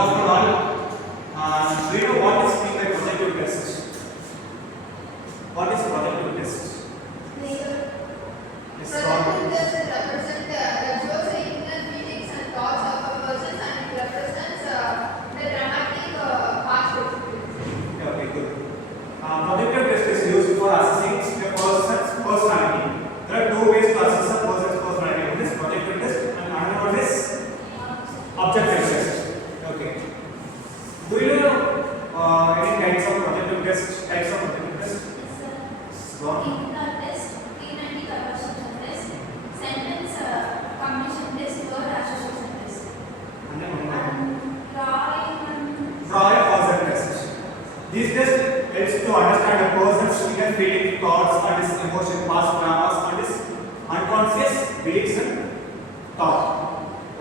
afternoon all. Do you know what is meant by projective test? What is projective test? Yes, Projective test shows the internal feelings and thoughts of a person, and it represents the dramatic past experience. okay, good. Projective test is used for assessing a person's personality. There are two ways to assess a person's personality. One is projective test and another one is objective test. Okay. Do you know any types of projective test? Types of projective test? Go on. Internal test, thematic apperception test, sentence cognition test, word association test, And then one more. drawing Draw a person test. This test helps to understand a person's inner feeling, thoughts, and his emotion, past traumas, and his unconscious beliefs and thought.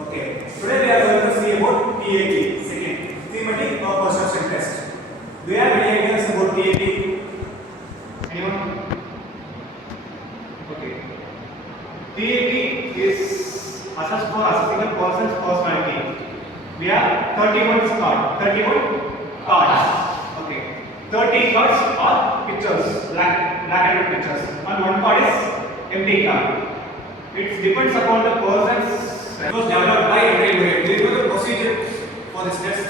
Okay. Today we are going to see about TAT, second, thematic apperception test. Do you have any ideas about TAT? Anyone? Okay. TAT is assessed for assessing a person's personality. We have 31 cards. Okay. 30 cards are pictures, black and white pictures, and one card is empty card. It depends upon the person's. It was developed by everywhere. Do you know the procedure for this test?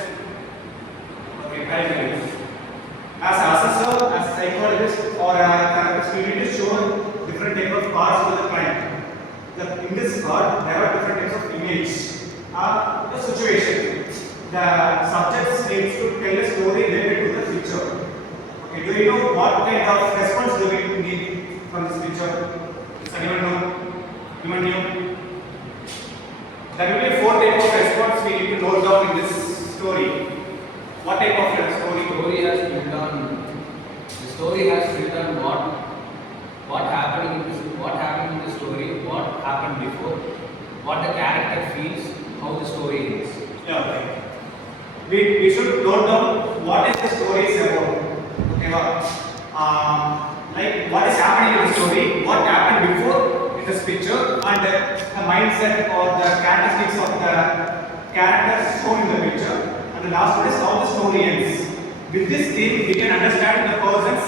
Okay, very good. As an assessor, as a psychologist, or a therapist, we need to show different type of cards to the client. In this card, there are different types of image. The situation. The subject needs to tell a story related to the picture. Okay, do you know what kind of response do we need from this picture? Does anyone know? Human new? There will be 4 types of response we need to note down in this story. What type of story? The story has written what happened in the story, what happened before, what the character feels, how the story is. Yeah, right. We should note down what is the story is about. Okay, like what is happening in the story, what happened before in this picture, and the mindset or the characteristics of the characters shown in the picture, and the last one is how the story ends. With this theme, we can understand the person's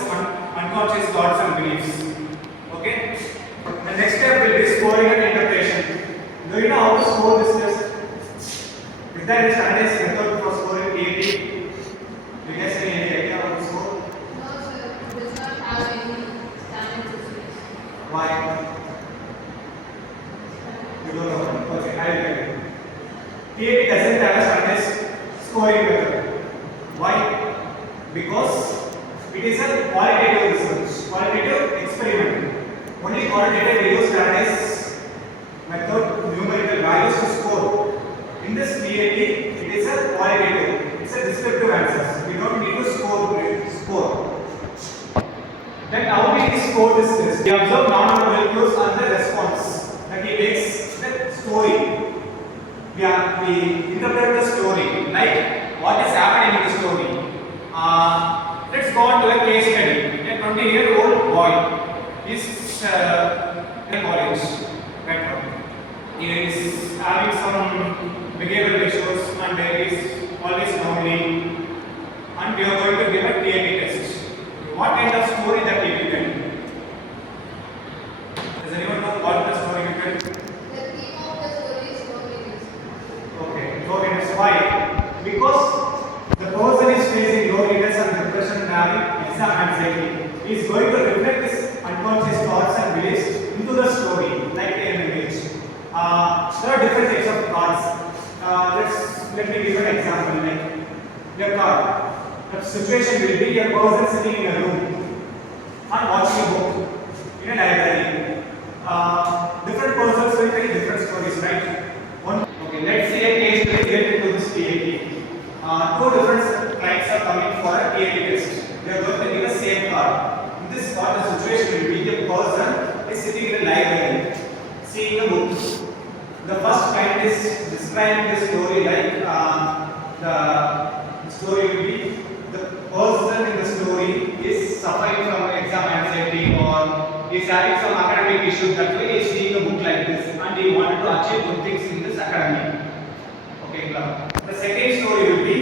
unconscious thoughts and beliefs. Okay. The next step will be scoring and interpretation. Do you know how to score this test? Is there any standardized method for scoring TAT? Do you guys have any idea how to score? No, sir, it does not have any standard procedures. Why? You don't know. Okay, I will tell you. TAT doesn't have a standardized scoring method. Why? Because it is a qualitative research, qualitative experiment. Only qualitative we use standardized method, numerical values to score. In this TAT, it is a qualitative, it's a descriptive answers. We don't need to score. Then how we score this test? We observe non-verbal cues and the response that he makes the story. We interpret the story, like what is happening in the story. Let's go on to a case study. A 20-year-old boy is in college. Right now. He is having some behavioral issues and he is always lonely. And we are going to give a TAT test. What kind of story that he will tell? Does anyone know what the story will tell? The theme of the story is loneliness. Okay, loneliness. Why? Because the person is facing loneliness and depression and having exam anxiety. He is going to reflect his unconscious thoughts and beliefs into the story, like an image. There are different types of cards. Let me give an example. Like your card. The situation will be a person sitting in a room and watching a book in a library. Different persons will tell different stories, right? Okay, let's see a case related to this TAT. Two different clients are coming for a TAT test. They are going to give the same card. In this card, the situation will be a person is sitting in a library, seeing a book. The first client is describing the story like the story will be the person in the story is suffering from exam anxiety or is having some academic issues. That's why he is seeing a book like this and he wanted to achieve good things in this academy. Okay, the second story will be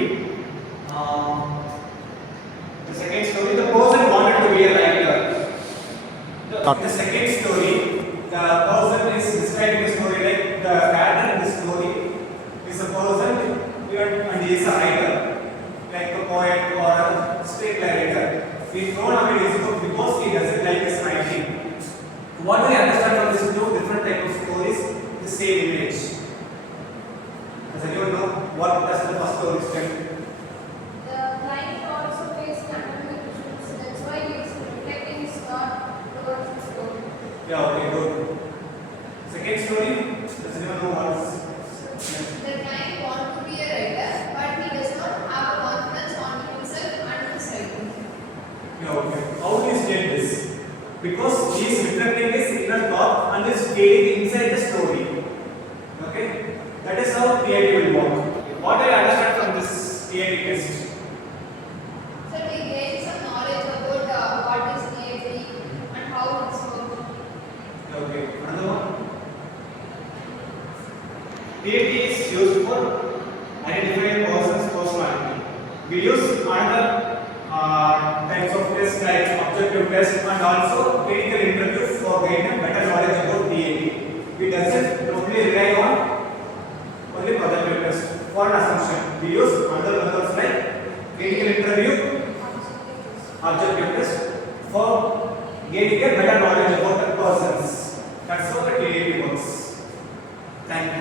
he is a writer, like a poet or a screenplay writer. He thrown away his book because he doesn't like his writing. What do we understand from these two different types of stories? The same image. Does anyone know what does the first story stand? The client also faced academic issues. That's why he is reflecting his thought towards the story. Yeah, okay, good. Second story, does anyone know what is? The client wants to be a writer, but he does not have confidence on himself and his writing. Yeah, okay. How do you state this? Because he is reflecting his inner thought and is feeling inside the story. Okay? That is how creative will work. What do you understand from this creative test? So we gain some knowledge about what is creativity and how it's working. Okay, another one. Creativity is used for identifying a person's personality. We use another types of tests like objective test and also clinical interview for gaining better knowledge about DAT. We doesn't only rely on only projective test for an assumption. We use other methods like clinical interview, objective test for gaining a better knowledge about the persons. That's how the DAT works. Thank you.